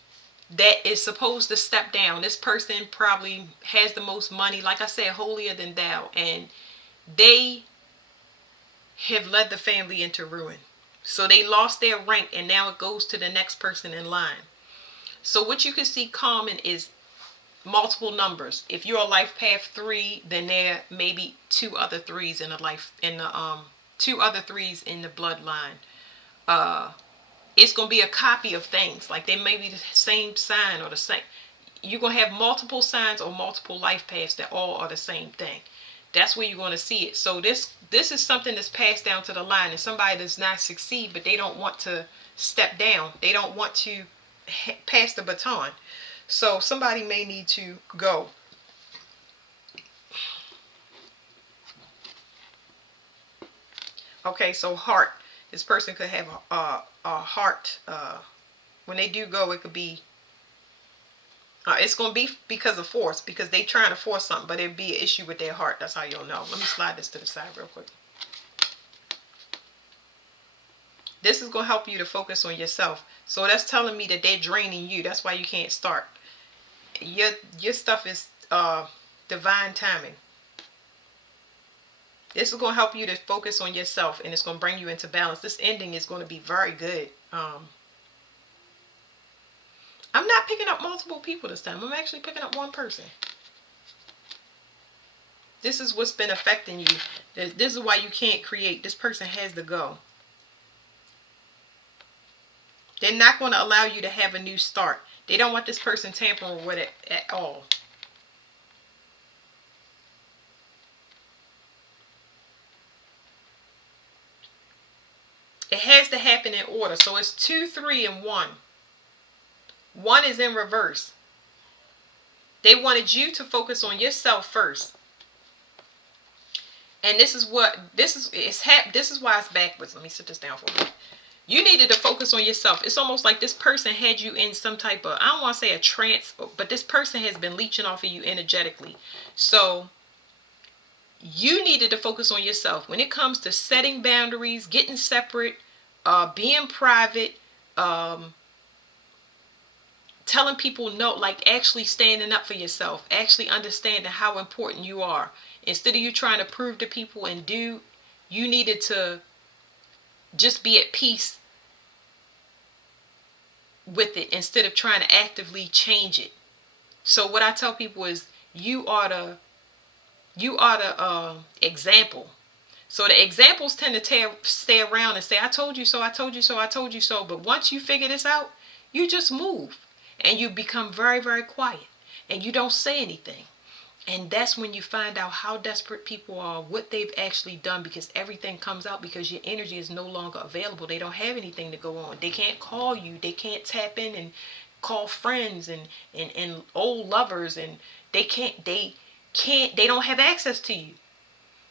that is supposed to step down. This person probably has the most money. Like I said, holier than thou. And they have led the family into ruin. So they lost their rank, and now it goes to the next person in line. So what you can see common is multiple numbers. If you're a life path 3, then there may be 2 other 3s in the 2 other 3s in the bloodline. It's gonna be a copy of things. Like they may be the same sign or the same. You're gonna have multiple signs or multiple life paths that all are the same thing. That's where you're going to see it. So this is something that's passed down to the line, and somebody does not succeed, but they don't want to step down. They don't want to pass the baton. So somebody may need to go. Okay, so heart. This person could have a heart. When they do go, it could be. It's going to be because of force, because they trying to force something, but it'd be an issue with their heart. That's how you'll know. Let me slide this to the side real quick. This is going to help you to focus on yourself. So that's telling me that they're draining you. That's why you can't start. Your stuff is divine timing. This is going to help you to focus on yourself, and it's going to bring you into balance. This ending is going to be very good. I'm not picking up multiple people this time. I'm actually picking up one person. This is what's been affecting you. This is why you can't create. This person has to go. They're not going to allow you to have a new start. They don't want this person tampering with it at all. It has to happen in order. So it's 2, 3, and 1. 1 is in reverse. They wanted you to focus on yourself first. And this is why it's backwards. Let me sit this down for a minute. You needed to focus on yourself. It's almost like this person had you in some type of, I don't want to say a trance, but this person has been leeching off of you energetically. So you needed to focus on yourself. When it comes to setting boundaries, getting separate, being private, telling people no, like actually standing up for yourself, actually understanding how important you are. Instead of you trying to prove to people and do, you needed to just be at peace with it instead of trying to actively change it. So what I tell people is you are the example. So the examples tend to stay around and say, I told you so, I told you so, I told you so. But once you figure this out, you just move and you become very, very quiet and you don't say anything. And that's when you find out how desperate people are, what they've actually done, because everything comes out because your energy is no longer available. They don't have anything to go on. They can't call you. They can't tap in and call friends and old lovers, and they don't have access to you.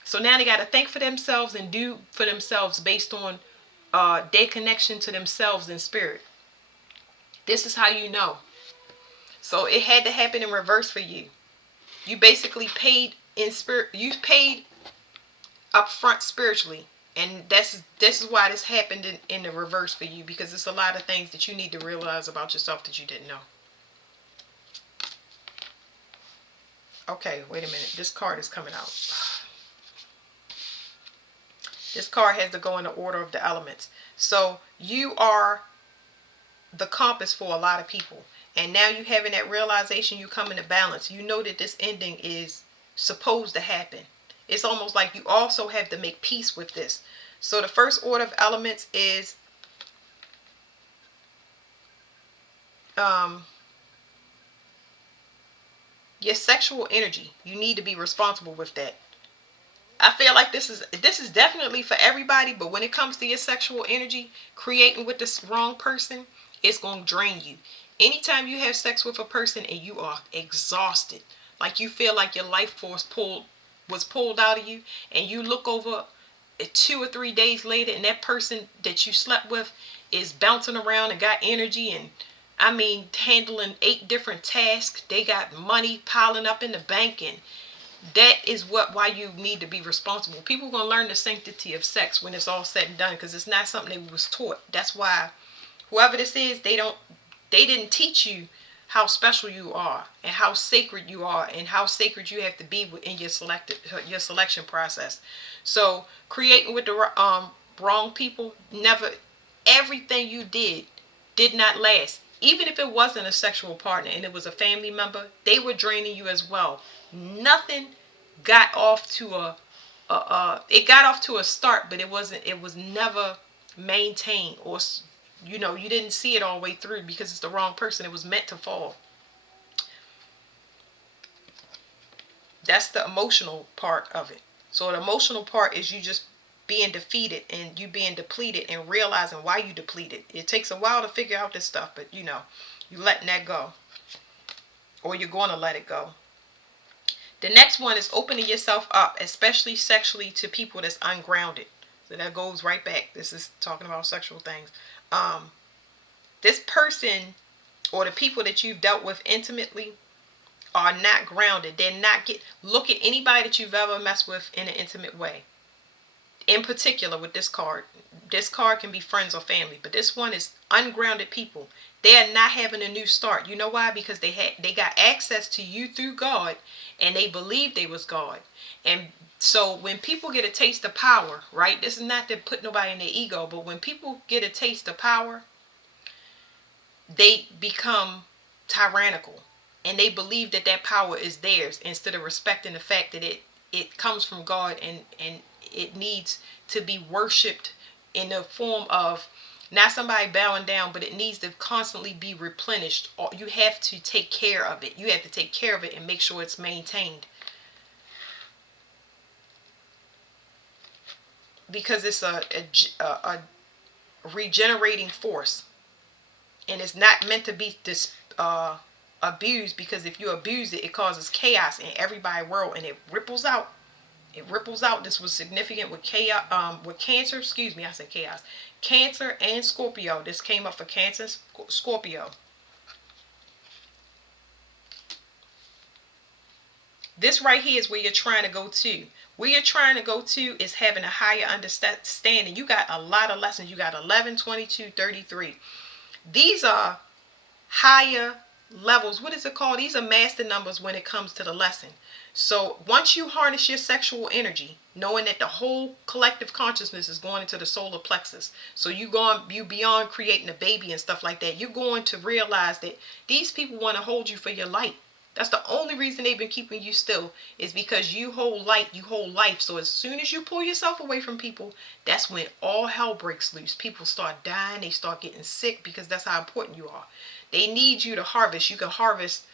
So now they got to think for themselves and do for themselves based on their connection to themselves in spirit. This is how you know. So it had to happen in reverse for you. You basically paid in spirit. You paid up front spiritually, and this is why this happened in the reverse for you, because it's a lot of things that you need to realize about yourself that you didn't know. Okay, wait a minute. This card is coming out. This card has to go in the order of the elements. So you are the compass for a lot of people. And now you having that realization, you come into balance. You know that this ending is supposed to happen. It's almost like you also have to make peace with this. So the first order of elements is your sexual energy. You need to be responsible with that. I feel like this is definitely for everybody, but when it comes to your sexual energy, creating with this wrong person, it's going to drain you. Anytime you have sex with a person and you are exhausted, like you feel like your life force was pulled out of you, and you look over 2 or 3 days later and that person that you slept with is bouncing around and got energy and handling 8 different tasks. They got money piling up in the bank, and that is why you need to be responsible. People are going to learn the sanctity of sex when it's all said and done, because it's not something they was taught. That's why whoever this is, they didn't teach you how special you are and how sacred you are and how sacred you have to be in your selection process. So creating with the wrong people, everything you did not last. Even if it wasn't a sexual partner and it was a family member, they were draining you as well. Nothing got off to it got off to a start, but it was never maintained, or you didn't see it all the way through because it's the wrong person. It was meant to fall. That's the emotional part of it. So the emotional part is you just being defeated and you being depleted and realizing why you depleted. It takes a while to figure out this stuff, but you letting that go, or you're going to let it go. The next one is opening yourself up, especially sexually, to people that's ungrounded. So that goes right back. This is talking about sexual things. This person or the people that you've dealt with intimately are not grounded. They're not look at anybody that you've ever messed with in an intimate way. In particular with this card. This card can be friends or family, but this one is ungrounded people. They are not having a new start. You know why? Because they got access to you through God, and they believed they was God. And so when people get a taste of power, right? This is not to put nobody in their ego, but when people get a taste of power, they become tyrannical, and they believe that that power is theirs instead of respecting the fact that it comes from God, and it needs to be worshipped in the form of not somebody bowing down, but it needs to constantly be replenished. You have to take care of it. You have to take care of it and make sure it's maintained, because it's a regenerating force, and it's not meant to be this abused, because if you abuse it, it causes chaos in everybody's world, and it ripples out. It ripples out. This was significant with chaos, with Cancer. Excuse me, I said chaos. Cancer and Scorpio. This came up for Cancer, Scorpio. This right here is where you're trying to go to. Where you're trying to go to is having a higher understanding. You got a lot of lessons. You got 11, 22, 33. These are higher levels. What is it called? These are master numbers when it comes to the lesson. So once you harness your sexual energy, knowing that the whole collective consciousness is going into the solar plexus, so you beyond creating a baby and stuff like that, you're going to realize that these people want to hold you for your light. That's the only reason they've been keeping you still, is because you hold light, you hold life. So as soon as you pull yourself away from people, that's when all hell breaks loose. People start dying, they start getting sick, because that's how important you are. They need you to harvest. You can harvest.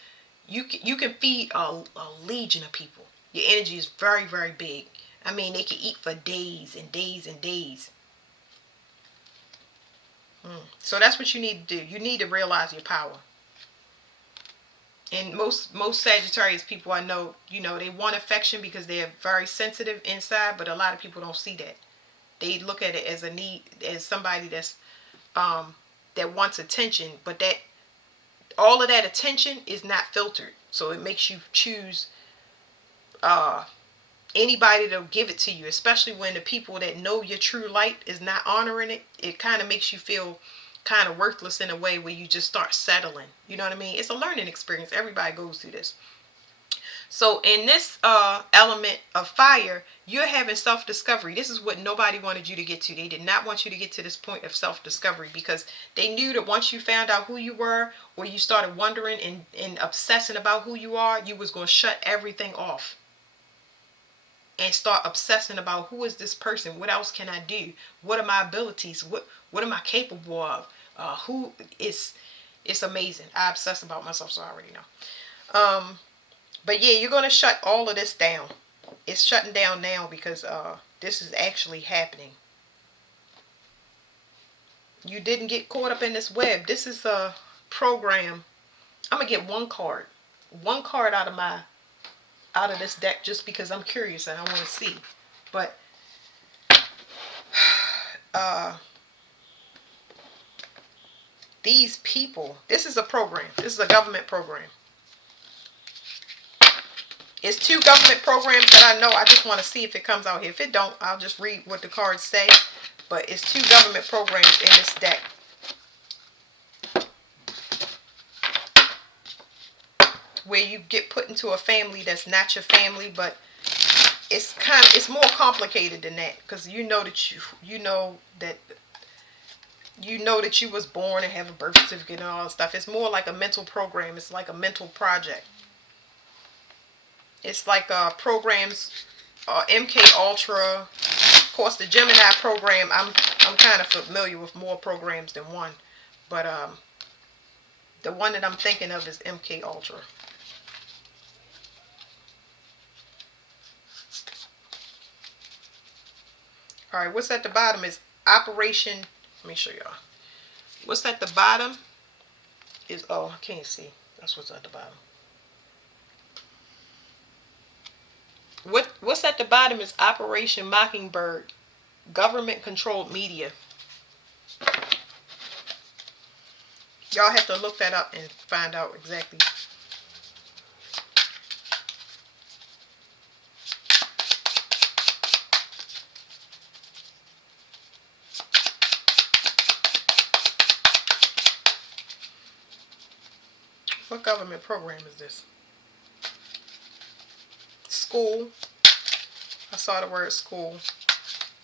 You can feed a legion of people. Your energy is very, very big. I mean, they can eat for days and days and days. So that's what you need to do. You need to realize your power. And most Sagittarius people I know, they want affection because they're very sensitive inside, but a lot of people don't see that. They look at it as a need, as somebody that's that wants attention, but that all of that attention is not filtered. So it makes you choose anybody to give it to you, especially when the people that know your true light is not honoring it. It kind of makes you feel kind of worthless in a way where you just start settling. You know what I mean? It's a learning experience. Everybody goes through this. So in this element of fire, you're having self-discovery. This is what nobody wanted you to get to. They did not want you to get to this point of self-discovery, because they knew that once you found out who you were, or you started wondering and obsessing about who you are, you was going to shut everything off and start obsessing about, who is this person? What else can I do? What are my abilities? What am I capable of? It's amazing. I obsess about myself, so I already know. But yeah, you're going to shut all of this down. It's shutting down now because this is actually happening. You didn't get caught up in this web. This is a program. I'm going to get one card. One card out of this deck, just because I'm curious and I want to see. But these people, this is a program. This is a government program. It's two government programs that I know. I just want to see if it comes out here. If it don't, I'll just read what the cards say. But it's two government programs in this deck. Where you get put into a family that's not your family, but it's more complicated than that, because you know that you was born and have a birth certificate and all that stuff. It's more like a mental program. It's like a mental project. It's like programs, MK Ultra. Of course, the Gemini program. I'm kind of familiar with more programs than one, but the one that I'm thinking of is MK Ultra. All right, what's at the bottom is Operation. Let me show y'all. What's at the bottom is, oh, I can't see. That's what's at the bottom. What's at the bottom is Operation Mockingbird, government-controlled media. Y'all have to look that up and find out exactly. What government program is this? School. I saw the word school.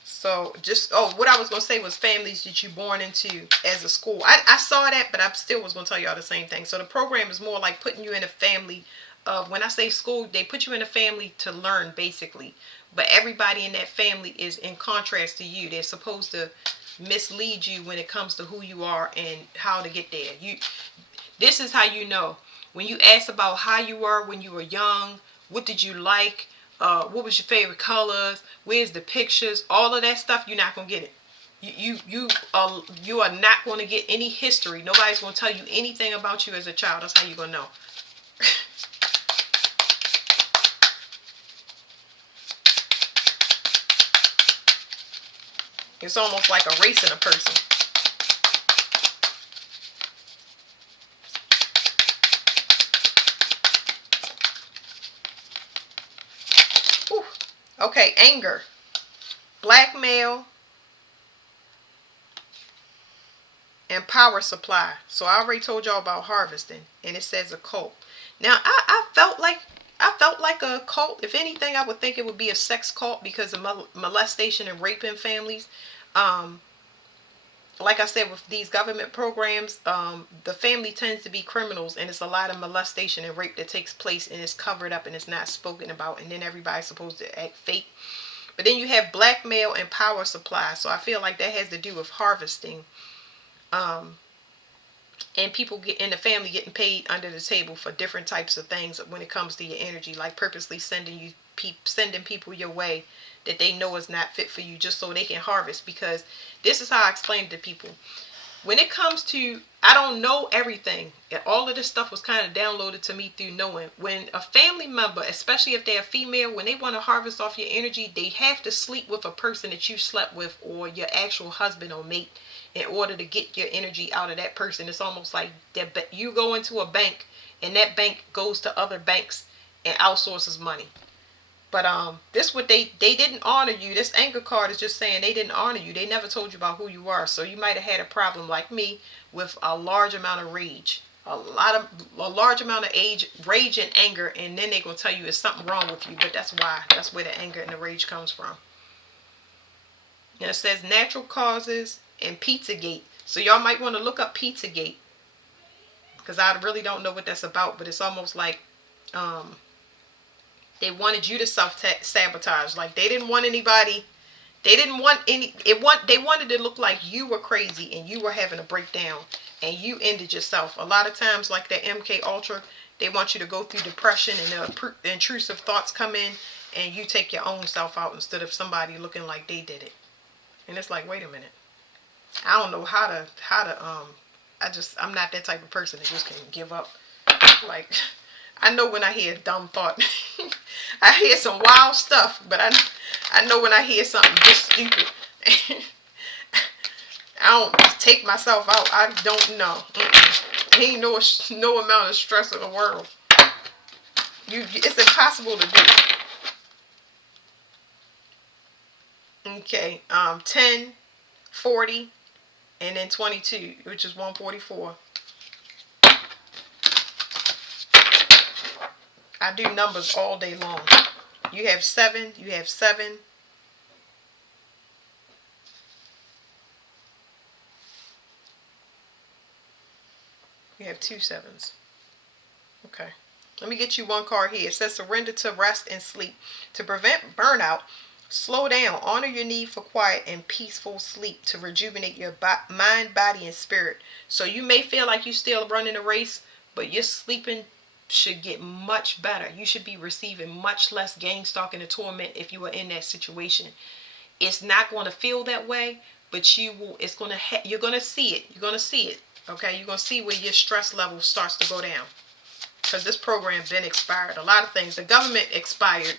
So just, oh, what I was going to say was families that you're born into as a school. I saw that, but I still was going to tell y'all the same thing. So the program is more like putting you in a family of, when I say school, they put you in a family to learn, basically. But everybody in that family is in contrast to you. They're supposed to mislead you when it comes to who you are and how to get there. This is how you know. When you ask about how you were when you were young, what did you like, what was your favorite colors, where's the pictures, all of that stuff, you're not going to get it. You are not going to get any history. Nobody's going to tell you anything about you as a child. That's how you're going to know. It's almost like erasing a person. Whew. Okay, anger, blackmail, and power supply. So I already told y'all about harvesting, and it says a cult. Now I felt like a cult. If anything, I would think it would be a sex cult because of molestation and raping families. Like I said, with these government programs, the family tends to be criminals, and it's a lot of molestation and rape that takes place, and it's covered up and it's not spoken about, and then everybody's supposed to act fake. But then you have blackmail and power supply. So I feel like that has to do with harvesting. And people get in the family getting paid under the table for different types of things when it comes to your energy, like purposely sending people your way that they know is not fit for you, just so they can harvest. Because this is how I explain it to people. When it comes to, I don't know everything. All of this stuff was kind of downloaded to me through knowing. When a family member, especially if they're female, when they want to harvest off your energy, they have to sleep with a person that you slept with or your actual husband or mate in order to get your energy out of that person. It's almost like that you go into a bank and that bank goes to other banks and outsources money. But this what they didn't honor you. This anger card is just saying they didn't honor you. They never told you about who you are. So you might have had a problem like me with a large amount of rage. A large amount of rage and anger, and then they're gonna tell you there's something wrong with you. But that's why. That's where the anger and the rage comes from. And it says natural causes and Pizzagate. So y'all might want to look up Pizzagate, because I really don't know what that's about. But it's almost like they wanted you to self-sabotage. Like they didn't want anybody. They didn't want any. They wanted to look like you were crazy and you were having a breakdown and you ended yourself. A lot of times, like that MK Ultra, they want you to go through depression and the intrusive thoughts come in and you take your own self out instead of somebody looking like they did it. And it's like, wait a minute. I don't know how to I'm not that type of person that just can give up. Like, I know when I hear a dumb thought. I hear some wild stuff, but I know when I hear something just stupid. I don't take myself out. I don't know. Ain't no amount of stress in the world. It's impossible to do. Okay, 10, 40, and then 22, which is 144. I do numbers all day long. You have 7. You have 7. You have 2 7s. Okay. Let me get you one card here. It says surrender to rest and sleep. To prevent burnout, slow down. Honor your need for quiet and peaceful sleep to rejuvenate your mind, body, and spirit. So you may feel like you're still running a race, but you're sleeping should get much better. You should be receiving much less game stalking and torment if you were in that situation. It's not going to feel that way, but you're going to see it. You're going to see it. Okay, you're going to see where your stress level starts to go down. Because this program been expired. A lot of things. The government expired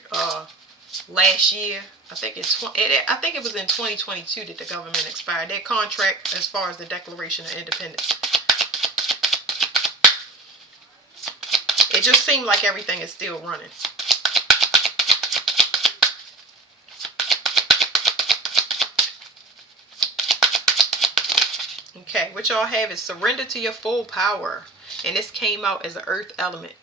last year. I think it was in 2022 that the government expired their contract as far as the Declaration of Independence. It just seemed like everything is still running. Okay, what y'all have is surrender to your full power. And this came out as an earth element.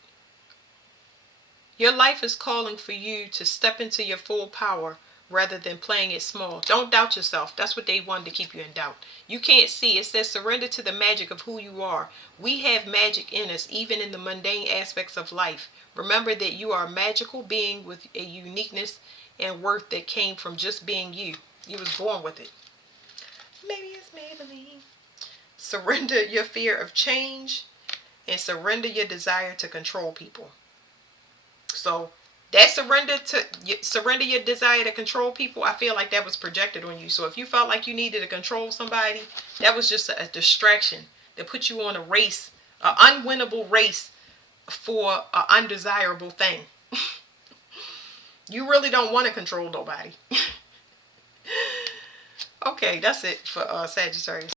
Your life is calling for you to step into your full power rather than playing it small. Don't doubt yourself. That's what they wanted to keep you in doubt. You can't see. It says surrender to the magic of who you are. We have magic in us, even in the mundane aspects of life. Remember that you are a magical being with a uniqueness and worth that came from just being you. You was born with it. Maybe it's Maybelline. Surrender your fear of change and surrender your desire to control people. So that surrender your desire to control people, I feel like that was projected on you. So if you felt like you needed to control somebody, that was just a distraction that put you on a race, an unwinnable race for an undesirable thing. You really don't want to control nobody. Okay, that's it for Sagittarius.